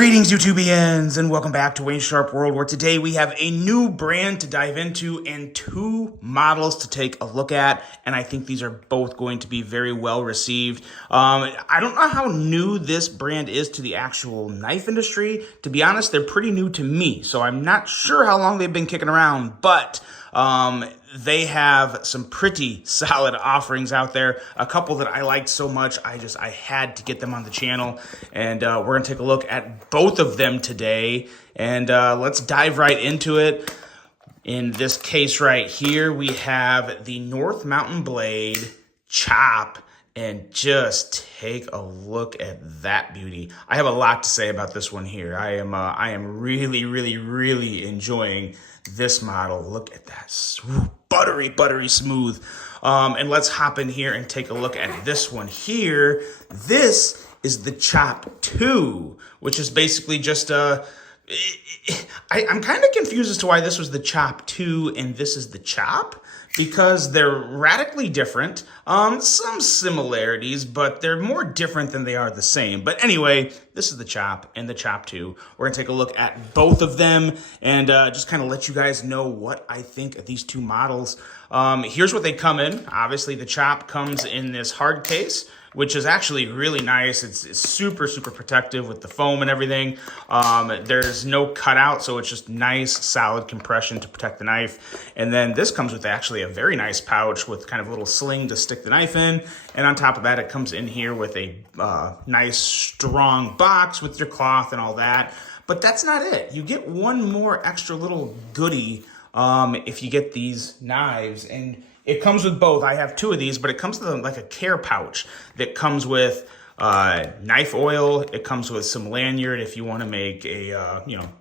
Greetings, YouTubians, and welcome back to Wayne Sharp World, where today we have a new brand to dive into and two models to take a look at, and I think these are both going to be very well received. I don't know how new this brand is to the actual knife industry. To be honest, they're pretty new to me, so I'm not sure how long they've been kicking around, but they have some pretty solid offerings out there. A couple that I liked so much, I had to get them on the channel, and we're gonna take a look at both of them today, and let's dive right into it. In this case right here, we have the North Mountain Blade Chop, and just take a look at that beauty. I have a lot to say about this one here. I am really enjoying this model. Look at that, buttery smooth. And let's hop in here and take a look at this one here. This is the Chop 2, which is basically just I'm kind of confused as to why this was the Chop 2 and this is the Chop, because they're radically different. Some similarities, but they're more different than they are the same. But anyway, this is the Chop and the Chop 2. We're gonna take a look at both of them and just kind of let you guys know what I think of these two models. Here's what they come in. Obviously, the Chop comes in this hard case, which is actually really nice. It's super protective with the foam and everything. There's no cutout, so it's just nice, solid compression to protect the knife. And then this comes with actually a very nice pouch with kind of a little sling to stick the knife in. And on top of that, it comes in here with a nice, strong box with your cloth and all that. But that's not it. You get one more extra little goodie if you get these knives, and it comes with both. I have two of these, but it comes with like a care pouch that comes with knife oil. It comes with some lanyard if you want to make a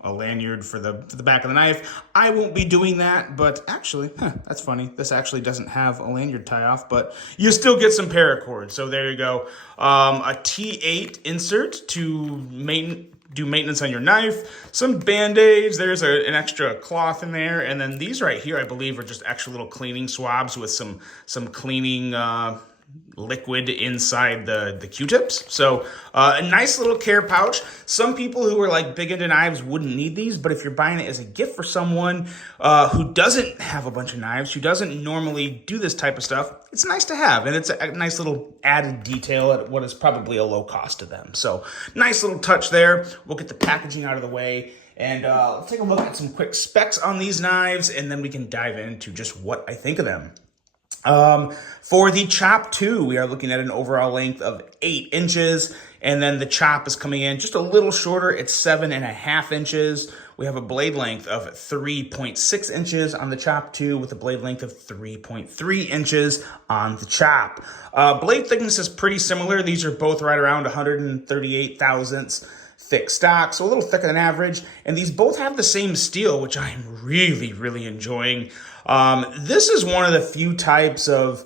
a lanyard for the back of the knife. I won't be doing that, but actually, that's funny. This actually doesn't have a lanyard tie off, but you still get some paracord. So there you go. A T8 insert to do maintenance on your knife, some Band-Aids, there's an extra cloth in there, and then these right here, I believe, are just extra little cleaning swabs with some cleaning liquid inside the Q-tips. So a nice little care pouch. Some people who are like big into knives wouldn't need these, but if you're buying it as a gift for someone who doesn't have a bunch of knives, who doesn't normally do this type of stuff, it's nice to have, and it's a nice little added detail at what is probably a low cost to them. So nice little touch there. We'll get the packaging out of the way, and let's take a look at some quick specs on these knives, and then we can dive into just what I think of them. For the Chop 2, we are looking at an overall length of 8 inches, and then the Chop is coming in just a little shorter. It's 7.5 inches. We have a blade length of 3.6 inches on the Chop 2 with a blade length of 3.3 inches on the Chop. Blade thickness is pretty similar. These are both right around 138 thousandths thick stock, so a little thicker than average, and these both have the same steel, which I am really enjoying. This is one of the few types of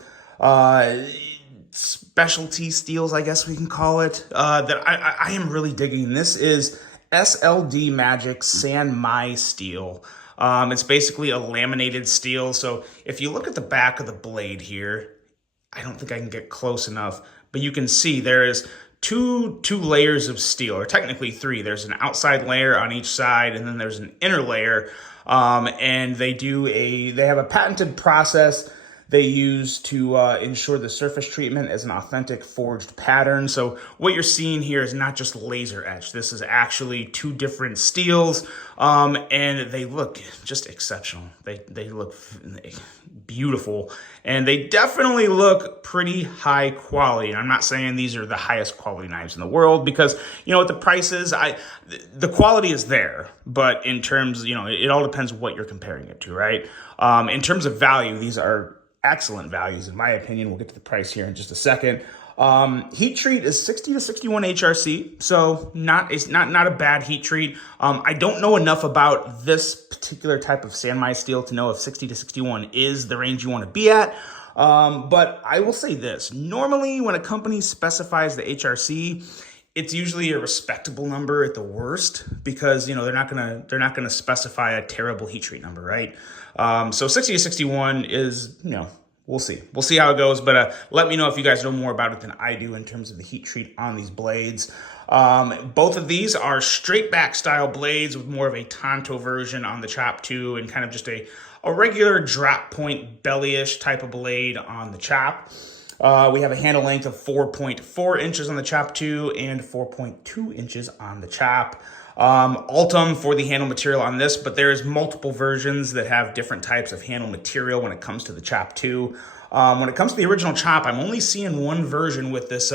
specialty steels, I guess we can call it, that I am really digging. This is SLD Magic San Mai steel. It's basically a laminated steel, so if you look at the back of the blade here, I don't think I can get close enough, but you can see there is two layers of steel, or technically three. There's an outside layer on each side, and then there's an inner layer. And they have a patented process they use to ensure the surface treatment is an authentic forged pattern. So what you're seeing here is not just laser etched. This is actually two different steels, and they look just exceptional. They look beautiful, and they definitely look pretty high quality. And I'm not saying these are the highest quality knives in the world, because at the prices, the quality is there, but in terms, it all depends what you're comparing it to, right? In terms of value, these are excellent values, in my opinion. We'll get to the price here in just a second. Heat treat is 60 to 61 HRC, so it's not a bad heat treat. I don't know enough about this particular type of San Mai steel to know if 60 to 61 is the range you want to be at. But I will say this: normally, when a company specifies the HRC, it's usually a respectable number at the worst, because they're not gonna specify a terrible heat treat number, right? So 60 to 61 is We'll see. We'll see how it goes, but let me know if you guys know more about it than I do in terms of the heat treat on these blades. Both of these are straight back style blades with more of a Tonto version on the Chop 2 and kind of just a regular drop point belly-ish type of blade on the Chop. We have a handle length of 4.4 inches on the Chop 2 and 4.2 inches on the Chop. Ultem for the handle material on this, but there's multiple versions that have different types of handle material when it comes to the Chop 2. When it comes to the original Chop, I'm only seeing one version with this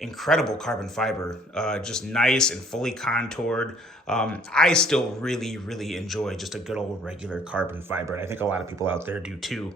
incredible carbon fiber, just nice and fully contoured. I still really enjoy just a good old regular carbon fiber, and I think a lot of people out there do too.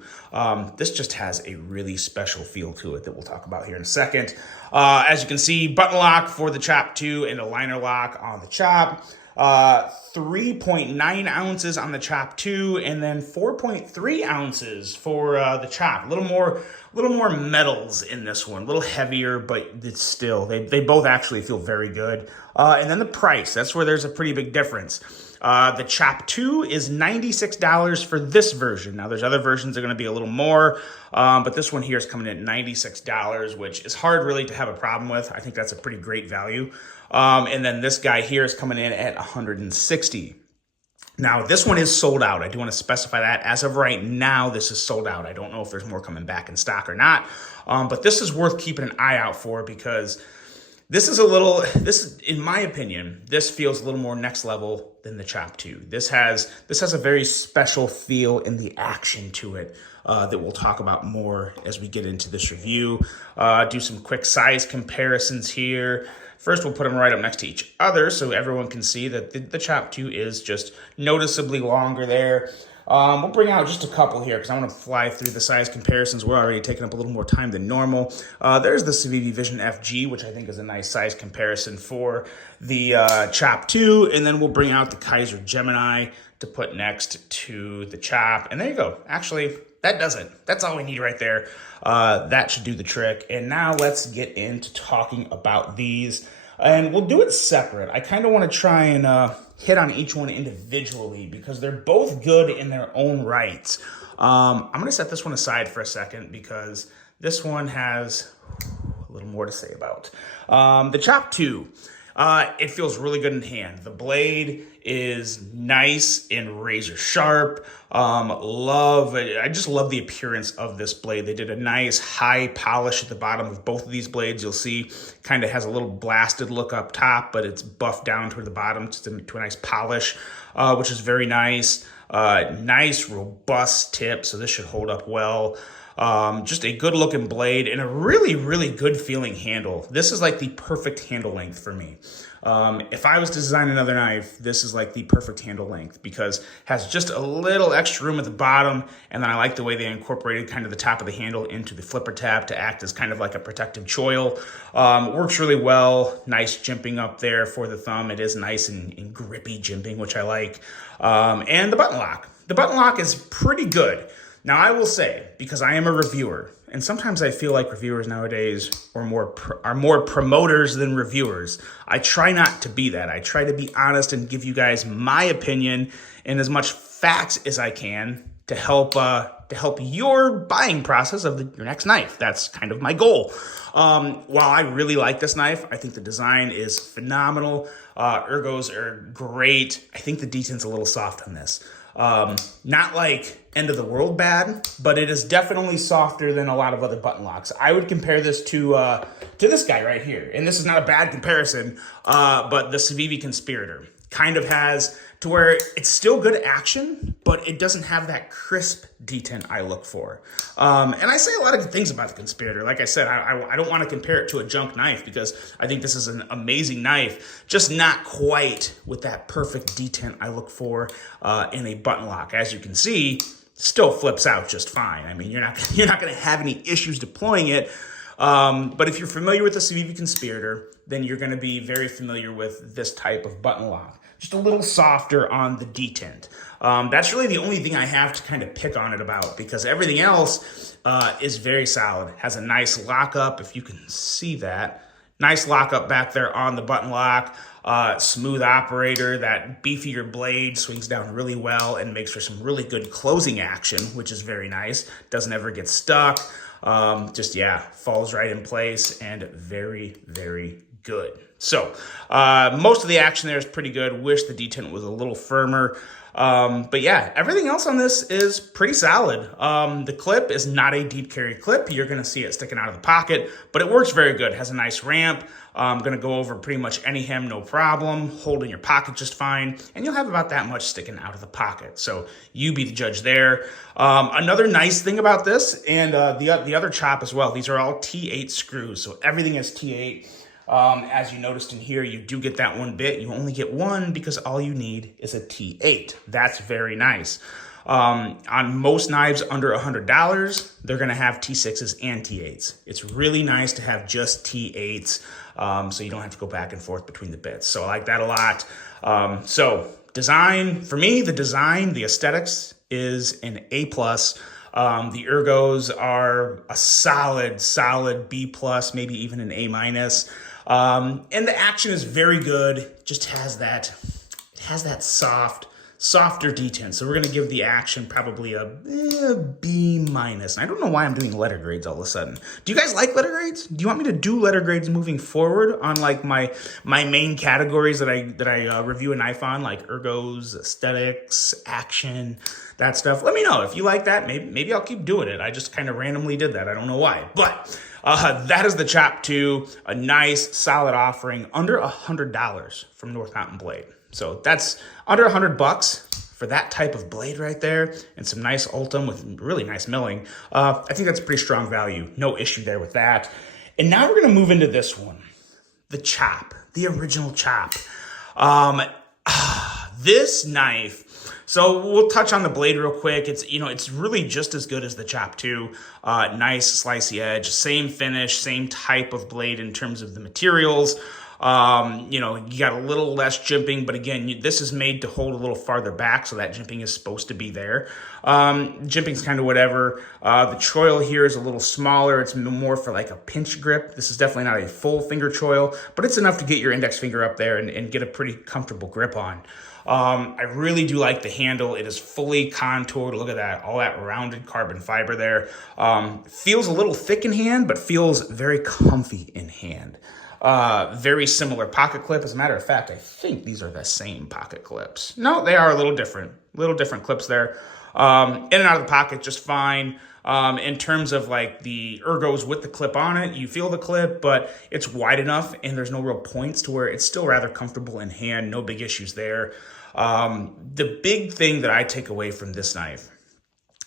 This just has a really special feel to it that we'll talk about here in a second. As you can see, button lock for the Chop 2 and a liner lock on the Chop. 3.9 ounces on the Chop 2 and then 4.3 ounces for the Chop. A little more metals in this one, a little heavier, but it's still, they both actually feel very good. And then the price, that's where there's a pretty big difference. The Chop 2 is $96 for this version. Now, there's other versions that are going to be a little more, but this one here is coming in at $96, which is hard really to have a problem with. I think that's a pretty great value. And then this guy here is coming in at $160. Now, this one is sold out. I do want to specify that. As of right now, this is sold out. I don't know if there's more coming back in stock or not, but this is worth keeping an eye out for because this is, in my opinion, this feels a little more next level than the Chop 2. This has a very special feel in the action to it that we'll talk about more as we get into this review. Do some quick size comparisons here. First, we'll put them right up next to each other so everyone can see that the Chop 2 is just noticeably longer there. We'll bring out just a couple here because I want to fly through the size comparisons. We're already taking up a little more time than normal. There's the Civivi Vision FG, which I think is a nice size comparison for the Chop 2. And then we'll bring out the Kaiser Gemini to put next to the Chop. And there you go. Actually, that does it. That's all we need right there. That should do the trick. And now let's get into talking about these. And we'll do it separate. I kind of want to try and hit on each one individually because they're both good in their own rights. I'm going to set this one aside for a second because this one has a little more to say about. The Chop 2. It feels really good in hand. The blade is nice and razor sharp. I just love the appearance of this blade. They did a nice high polish at the bottom of both of these blades. You'll see kind of has a little blasted look up top, but it's buffed down toward the bottom to a nice polish, which is very nice. Nice, robust tip, so this should hold up well. Just a good looking blade and a really good feeling handle. This is like the perfect handle length for me. If I was to design another knife, this is like the perfect handle length because it has just a little extra room at the bottom. And then I like the way they incorporated kind of the top of the handle into the flipper tab to act as kind of like a protective choil. It works really well. Nice jimping up there for the thumb. It is nice and grippy jimping, which I like. And the button lock. The button lock is pretty good. Now, I will say, because I am a reviewer, and sometimes I feel like reviewers nowadays are more promoters than reviewers. I try not to be that. I try to be honest and give you guys my opinion and as much facts as I can to help your buying process of your next knife. That's kind of my goal. While I really like this knife, I think the design is phenomenal. Ergos are great. I think the detent's a little soft on this. Not like end of the world bad, but it is definitely softer than a lot of other button locks. I would compare this to this guy right here. And this is not a bad comparison, but the Civivi Conspirator kind of has to where it's still good action, but it doesn't have that crisp detent I look for. And I say a lot of good things about the Conspirator. Like I said, I don't want to compare it to a junk knife because I think this is an amazing knife, just not quite with that perfect detent I look for in a button lock. As you can see, still flips out just fine. I mean, you're not going to have any issues deploying it. But if you're familiar with the Civivi Conspirator, then you're going to be very familiar with this type of button lock. Just a little softer on the detent. That's really the only thing I have to kind of pick on it about because everything else is very solid. Has a nice lockup, if you can see that. Nice lockup back there on the button lock. Smooth operator. That beefier blade swings down really well and makes for some really good closing action, which is very nice. Doesn't ever get stuck. Falls right in place and very, very good. So most of the action there is pretty good. Wish the detent was a little firmer. But yeah, everything else on this is pretty solid. The clip is not a deep carry clip. You're going to see it sticking out of the pocket, but it works very good. Has a nice ramp. Going to go over pretty much any hem, no problem. Hold in your pocket just fine. And you'll have about that much sticking out of the pocket. So you be the judge there. Another nice thing about this and the other chop as well, these are all T8 screws. So everything is T8. As you noticed in here, you do get that one bit. You only get one because all you need is a T8. That's very nice. On most knives under $100, they're going to have T6s and T8s. It's really nice to have just T8s, so you don't have to go back and forth between the bits. So I like that a lot. So design, for me, the aesthetics is an A+. The ergos are a solid B+, maybe even an A-. And the action is very good. It just has that softer detent. So we're going to give the action probably a B-. I don't know why I'm doing letter grades all of a sudden. Do you guys like letter grades? Do you want me to do letter grades moving forward on like my main categories that I review a knife on, like ergos, aesthetics, action, that stuff? Let me know if you like that. Maybe I'll keep doing it. I just kind of randomly did that. I don't know why, but that is the Chop 2, a nice solid offering under $100 from North Mountain Blade. So that's under $100 for that type of blade right there, and some nice Ultem with really nice milling. I think that's pretty strong value. No issue there with that. And now we're going to move into this one, the Chop, the original Chop. This knife. So we'll touch on the blade real quick. It's really just as good as the Chop 2. Nice slicey edge, same finish, same type of blade in terms of the materials. You got a little less jimping, but again, this is made to hold a little farther back, so that jimping is supposed to be there. Jimping's kind of whatever. The choil here is a little smaller. It's more for like a pinch grip. This is definitely not a full finger choil, but it's enough to get your index finger up there and get a pretty comfortable grip on. I really do like the handle. It is fully contoured. Look at that, all that rounded carbon fiber there. Feels a little thick in hand, but feels very comfy in hand. Very similar pocket clip. As a matter of fact, I think these are the same pocket clips. No, they are a little different clips there. In and out of the pocket, just fine. In terms of like the ergos with the clip on it, you feel the clip, but it's wide enough and there's no real points to where it's still rather comfortable in hand. No big issues there. The big thing that I take away from this knife,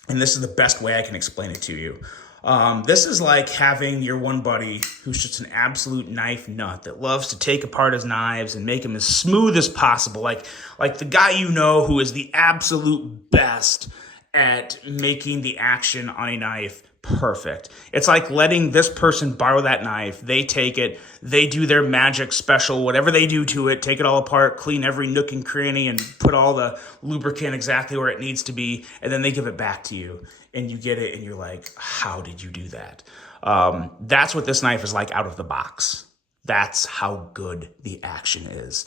and this is the best way I can explain it to you, this is like having your one buddy who's just an absolute knife nut that loves to take apart his knives and make them as smooth as possible. Like the guy you know who is the absolute best at making the action on a knife perfect. It's like letting this person borrow that knife. They take it, they do their magic special, whatever they do to it, take it all apart, clean every nook and cranny, and put all the lubricant exactly where it needs to be, and then they give it back to you, and you get it, and you're like, how did you do that? That's what this knife is like out of the box. That's how good the action is.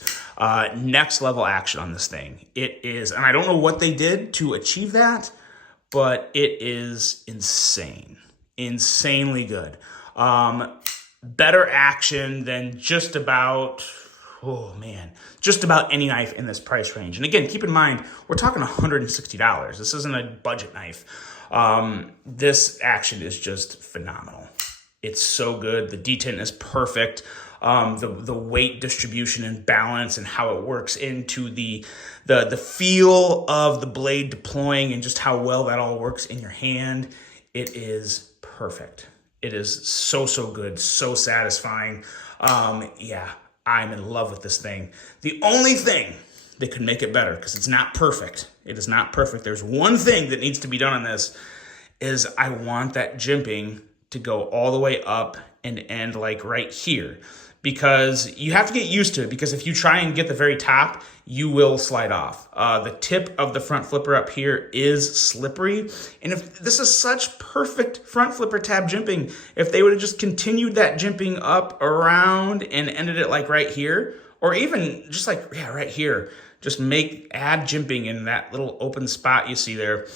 Next level action on this thing. It is, and I don't know what they did to achieve that, but it is insane. Insanely good. Better action than just about any knife in this price range. And again, keep in mind, we're talking $160. This isn't a budget knife. This action is just phenomenal. It's so good. The detent is perfect. The weight distribution and balance and how it works into the feel of the blade deploying and just how well that all works in your hand. It is perfect. It is so good, so satisfying. Yeah, I'm in love with this thing. The only thing that could make it better, because it's not perfect. It is not perfect. There's one thing that needs to be done on this, is I want that jimping to go all the way up and end like right here. because you have to get used to it, because if you try and get the very top, you will slide off. The tip of the front flipper up here is slippery. And if this is such perfect front flipper tab jimping, if they would have just continued that jimping up around and ended it like right here, or even just like, yeah, right here, just add jimping in that little open spot you see there,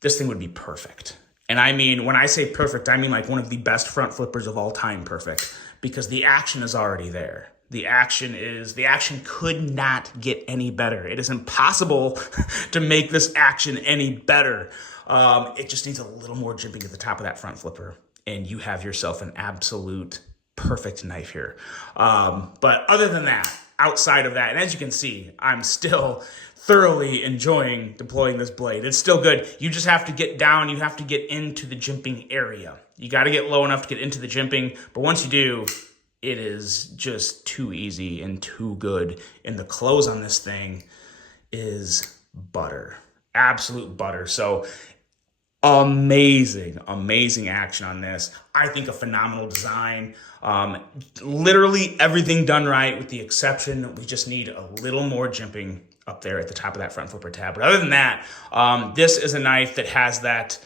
this thing would be perfect. And I mean, when I say perfect, I mean like one of the best front flippers of all time perfect, because the action is already there. The action could not get any better. It is impossible to make this action any better. It just needs a little more jimping at the top of that front flipper, and you have yourself an absolute perfect knife here. But other than that, outside of that, and as you can see, I'm still thoroughly enjoying deploying this blade. It's still good. You just have to get down. You have to get into the jimping area. You got to get low enough to get into the jimping. But once you do, it is just too easy and too good. And the close on this thing is butter. Absolute butter. So amazing action on this. I think a phenomenal design. Literally everything done right, with the exception we just need a little more jimping up there at the top of that front flipper tab. But other than that, this is a knife that has that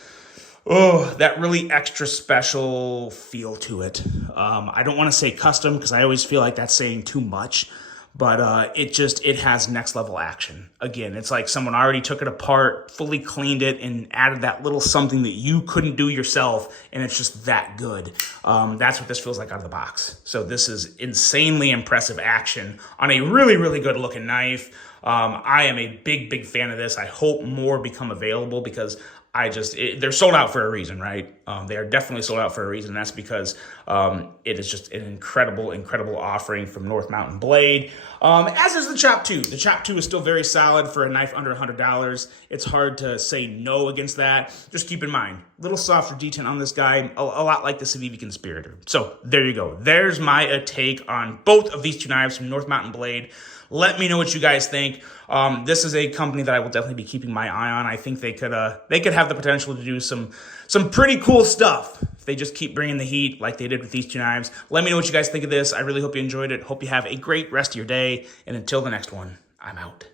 really extra special feel to it. I don't want to say custom, because I always feel like that's saying too much, but it has next level action. Again, it's like someone already took it apart, fully cleaned it, and added that little something that you couldn't do yourself, and it's just that good. That's what this feels like out of the box. So this is insanely impressive action on a really, really good looking knife. I am a big fan of this. I hope more become available, because they're sold out for a reason, right? They are definitely sold out for a reason. And that's because it is just an incredible offering from North Mountain Blade. As is the Chop 2. The Chop 2 is still very solid for a knife under $100. It's hard to say no against that. Just keep in mind, a little softer detent on this guy, a lot like the Civivi Conspirator. So there you go. There's my take on both of these two knives from North Mountain Blade. Let me know what you guys think. This is a company that I will definitely be keeping my eye on. I think they could have the potential to do some pretty cool stuff if they just keep bringing the heat like they did with these two knives. Let me know what you guys think of this. I really hope you enjoyed it. Hope you have a great rest of your day. And until the next one, I'm out.